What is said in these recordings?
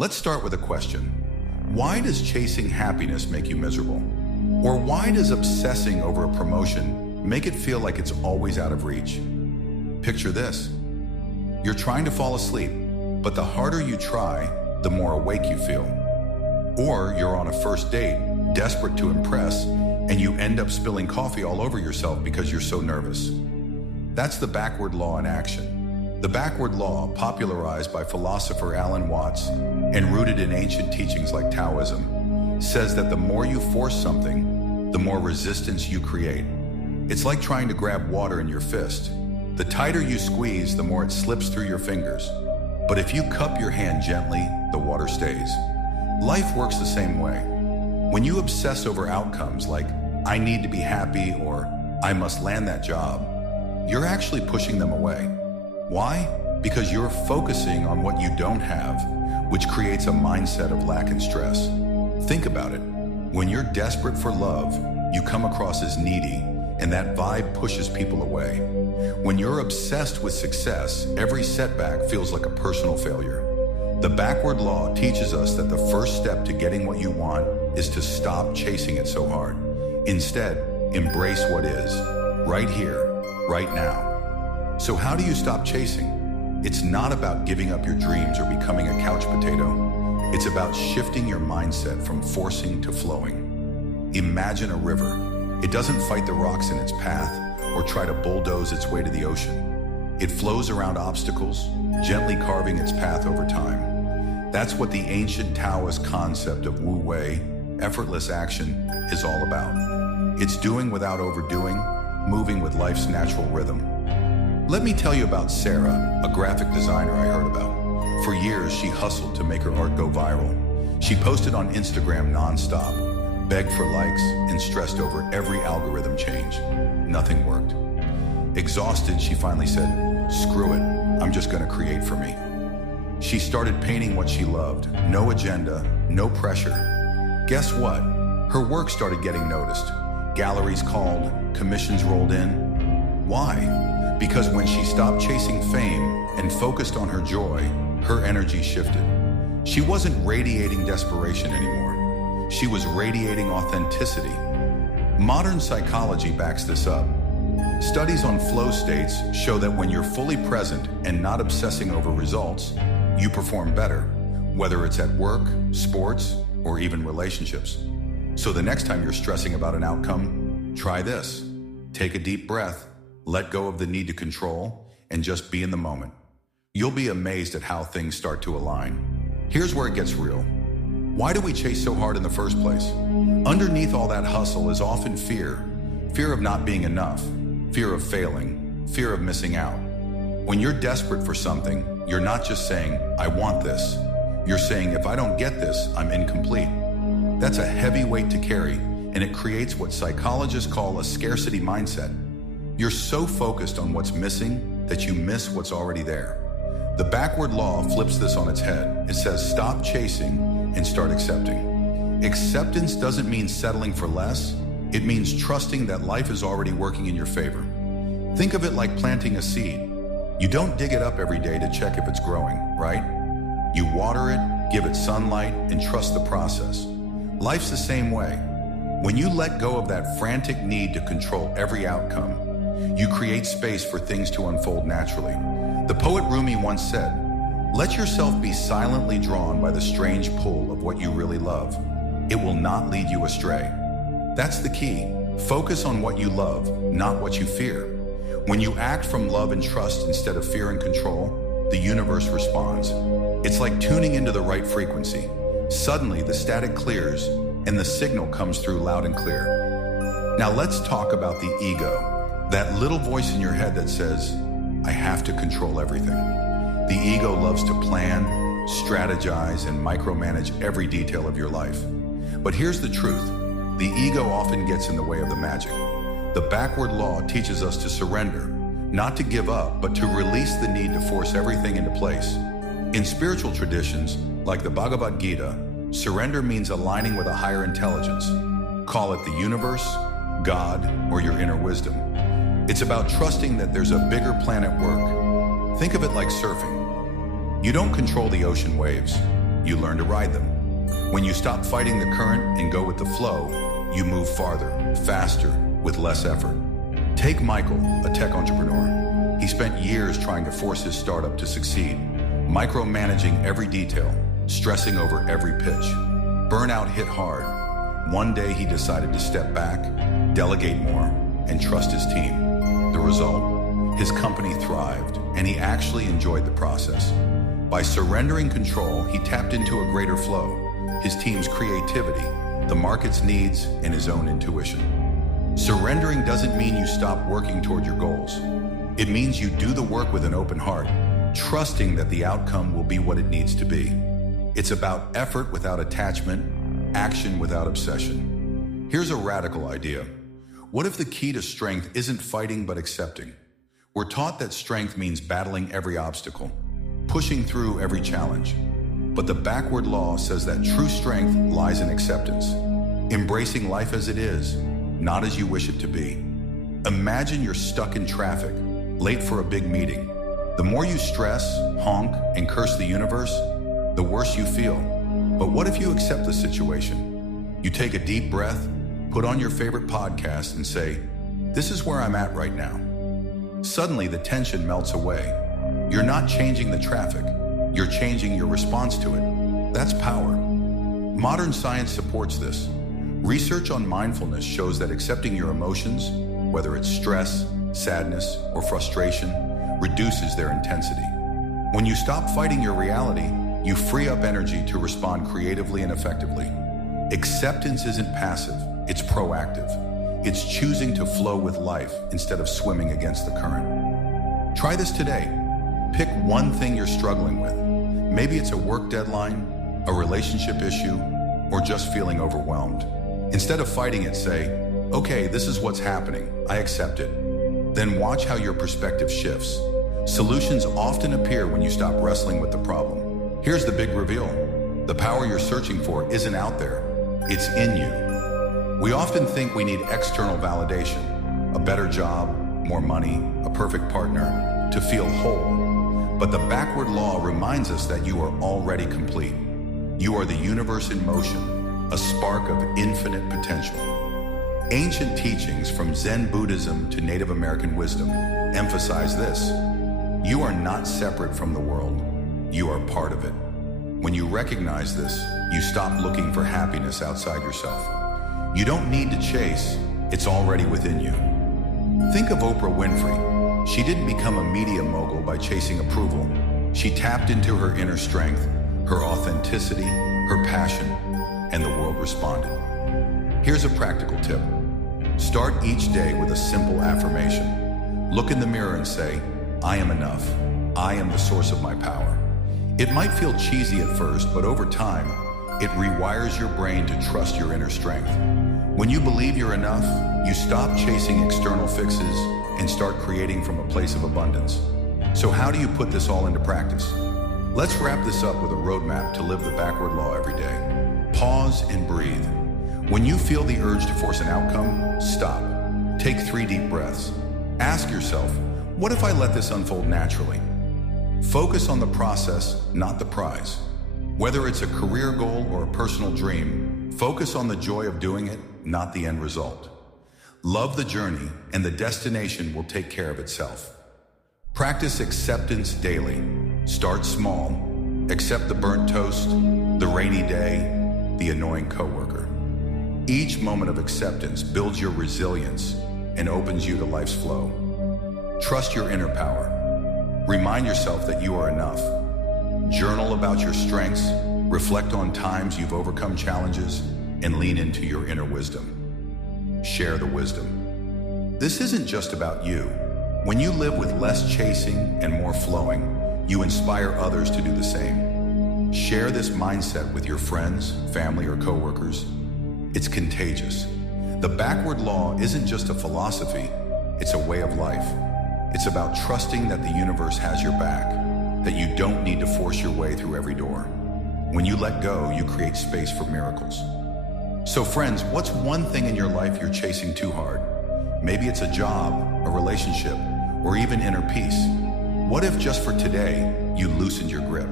Let's start with a question. Why does chasing happiness make you miserable? Or why does obsessing over a promotion make it feel like it's always out of reach? Picture this. You're trying to fall asleep, but the harder you try, the more awake you feel. Or you're on a first date, desperate to impress, and you end up spilling coffee all over yourself because you're so nervous. That's the backward law in action. The backward law, popularized by philosopher Alan Watts and rooted in ancient teachings like Taoism, says that the more you force something, the more resistance you create. It's like trying to grab water in your fist. The tighter you squeeze, the more it slips through your fingers. But if you cup your hand gently, the water stays. Life works the same way. When you obsess over outcomes like, I need to be happy or I must land that job, you're actually pushing them away. Why? Because you're focusing on what you don't have, which creates a mindset of lack and stress. Think about it. When you're desperate for love, you come across as needy, and that vibe pushes people away. When you're obsessed with success, every setback feels like a personal failure. The backward law teaches us that the first step to getting what you want is to stop chasing it so hard. Instead, embrace what is, right here, right now. So how do you stop chasing? It's not about giving up your dreams or becoming a couch potato. It's about shifting your mindset from forcing to flowing. Imagine a river. It doesn't fight the rocks in its path or try to bulldoze its way to the ocean. It flows around obstacles, gently carving its path over time. That's what the ancient Taoist concept of wu-wei, effortless action, is all about. It's doing without overdoing, moving with life's natural rhythm. Let me tell you about Sarah, a graphic designer I heard about. For years, she hustled to make her art go viral. She posted on Instagram nonstop, begged for likes, and stressed over every algorithm change. Nothing worked. Exhausted, she finally said, "Screw it, I'm just gonna create for me." She started painting what she loved, no agenda, no pressure. Guess what? Her work started getting noticed. Galleries called, commissions rolled in. Why? Because when she stopped chasing fame and focused on her joy, her energy shifted. She wasn't radiating desperation anymore. She was radiating authenticity. Modern psychology backs this up. Studies on flow states show that when you're fully present and not obsessing over results, you perform better, whether it's at work, sports, or even relationships. So the next time you're stressing about an outcome, try this. Take a deep breath. Let go of the need to control and just be in the moment. You'll be amazed at how things start to align. Here's where it gets real. Why do we chase so hard in the first place? Underneath all that hustle is often fear. Fear of not being enough, fear of failing, fear of missing out. When you're desperate for something, you're not just saying, I want this. You're saying, if I don't get this, I'm incomplete. That's a heavy weight to carry, and it creates what psychologists call a scarcity mindset. You're so focused on what's missing that you miss what's already there. The backward law flips this on its head. It says stop chasing and start accepting. Acceptance doesn't mean settling for less. It means trusting that life is already working in your favor. Think of it like planting a seed. You don't dig it up every day to check if it's growing, right? You water it, give it sunlight, and trust the process. Life's the same way. When you let go of that frantic need to control every outcome, you create space for things to unfold naturally. The poet Rumi once said, "Let yourself be silently drawn by the strange pull of what you really love. It will not lead you astray." That's the key. Focus on what you love, not what you fear. When you act from love and trust instead of fear and control, the universe responds. It's like tuning into the right frequency. Suddenly, the static clears and the signal comes through loud and clear. Now let's talk about the ego. That little voice in your head that says, I have to control everything. The ego loves to plan, strategize, and micromanage every detail of your life. But here's the truth. The ego often gets in the way of the magic. The backward law teaches us to surrender, not to give up, but to release the need to force everything into place. In spiritual traditions, like the Bhagavad Gita, surrender means aligning with a higher intelligence. Call it the universe, God, or your inner wisdom. It's about trusting that there's a bigger plan at work. Think of it like surfing. You don't control the ocean waves. you learn to ride them. When you stop fighting the current and go with the flow, you move farther, faster, with less effort. Take Michael, a tech entrepreneur. He spent years trying to force his startup to succeed, micromanaging every detail, stressing over every pitch. Burnout hit hard. One day he decided to step back, delegate more, and trust his team. The result? His company thrived, and he actually enjoyed the process. By surrendering control, he tapped into a greater flow, his team's creativity, the market's needs, and his own intuition. Surrendering doesn't mean you stop working toward your goals. It means you do the work with an open heart, trusting that the outcome will be what it needs to be. It's about effort without attachment, action without obsession. Here's a radical idea. What if the key to strength isn't fighting but accepting? We're taught that strength means battling every obstacle, pushing through every challenge. But the backward law says that true strength lies in acceptance, embracing life as it is, not as you wish it to be. Imagine you're stuck in traffic, late for a big meeting. The more you stress, honk, and curse the universe, the worse you feel. But what if you accept the situation? You take a deep breath, put on your favorite podcast, and say, "This is where I'm at right now." Suddenly, the tension melts away. You're not changing the traffic. You're changing your response to it. That's power. Modern science supports this. Research on mindfulness shows that accepting your emotions, whether it's stress, sadness, or frustration, reduces their intensity. When you stop fighting your reality, you free up energy to respond creatively and effectively. Acceptance isn't passive, it's proactive. It's choosing to flow with life instead of swimming against the current. Try this today. Pick one thing you're struggling with. Maybe it's a work deadline, a relationship issue, or just feeling overwhelmed. Instead of fighting it, say, "Okay, this is what's happening. I accept it." Then watch how your perspective shifts. Solutions often appear when you stop wrestling with the problem. Here's the big reveal. The power you're searching for isn't out there. It's in you. We often think we need external validation, a better job, more money, a perfect partner, to feel whole. But the backward law reminds us that you are already complete. You are the universe in motion, a spark of infinite potential. Ancient teachings from Zen Buddhism to Native American wisdom emphasize this. You are not separate from the world. You are part of it. When you recognize this, you stop looking for happiness outside yourself. You don't need to chase, it's already within you. Think of Oprah Winfrey. She didn't become a media mogul by chasing approval. She tapped into her inner strength, her authenticity, her passion, and the world responded. Here's a practical tip. Start each day with a simple affirmation. Look in the mirror and say, "I am enough. I am the source of my power." It might feel cheesy at first, but over time, it rewires your brain to trust your inner strength. When you believe you're enough, you stop chasing external fixes and start creating from a place of abundance. So how do you put this all into practice? Let's wrap this up with a roadmap to live the backward law every day. Pause and breathe. When you feel the urge to force an outcome, stop. Take 3 deep breaths. Ask yourself, what if I let this unfold naturally? Focus on the process, not the prize. Whether it's a career goal or a personal dream, focus on the joy of doing it, not the end result. Love the journey, and the destination will take care of itself. Practice acceptance daily. Start small. Accept the burnt toast, the rainy day, the annoying coworker. Each moment of acceptance builds your resilience and opens you to life's flow. Trust your inner power. Remind yourself that you are enough. Journal about your strengths, reflect on times you've overcome challenges, and lean into your inner wisdom. Share the wisdom. This isn't just about you. When you live with less chasing and more flowing, you inspire others to do the same. Share this mindset with your friends, family, or coworkers. It's contagious. The backward law isn't just a philosophy, it's a way of life. It's about trusting that the universe has your back, that you don't need to force your way through every door. When you let go, you create space for miracles. So friends, what's one thing in your life you're chasing too hard? Maybe it's a job, a relationship, or even inner peace. What if just for today, you loosened your grip?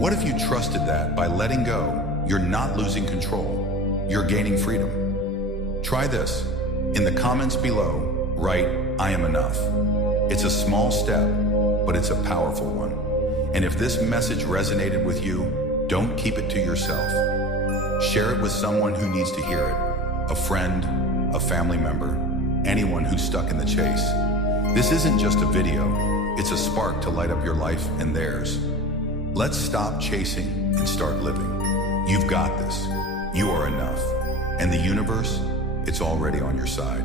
What if you trusted that by letting go, you're not losing control, you're gaining freedom? Try this. In the comments below, write, "I am enough." It's a small step, but it's a powerful one. And if this message resonated with you, don't keep it to yourself. Share it with someone who needs to hear it. A friend, a family member, anyone who's stuck in the chase. This isn't just a video, it's a spark to light up your life and theirs. Let's stop chasing and start living. You've got this. You are enough. And the universe, it's already on your side.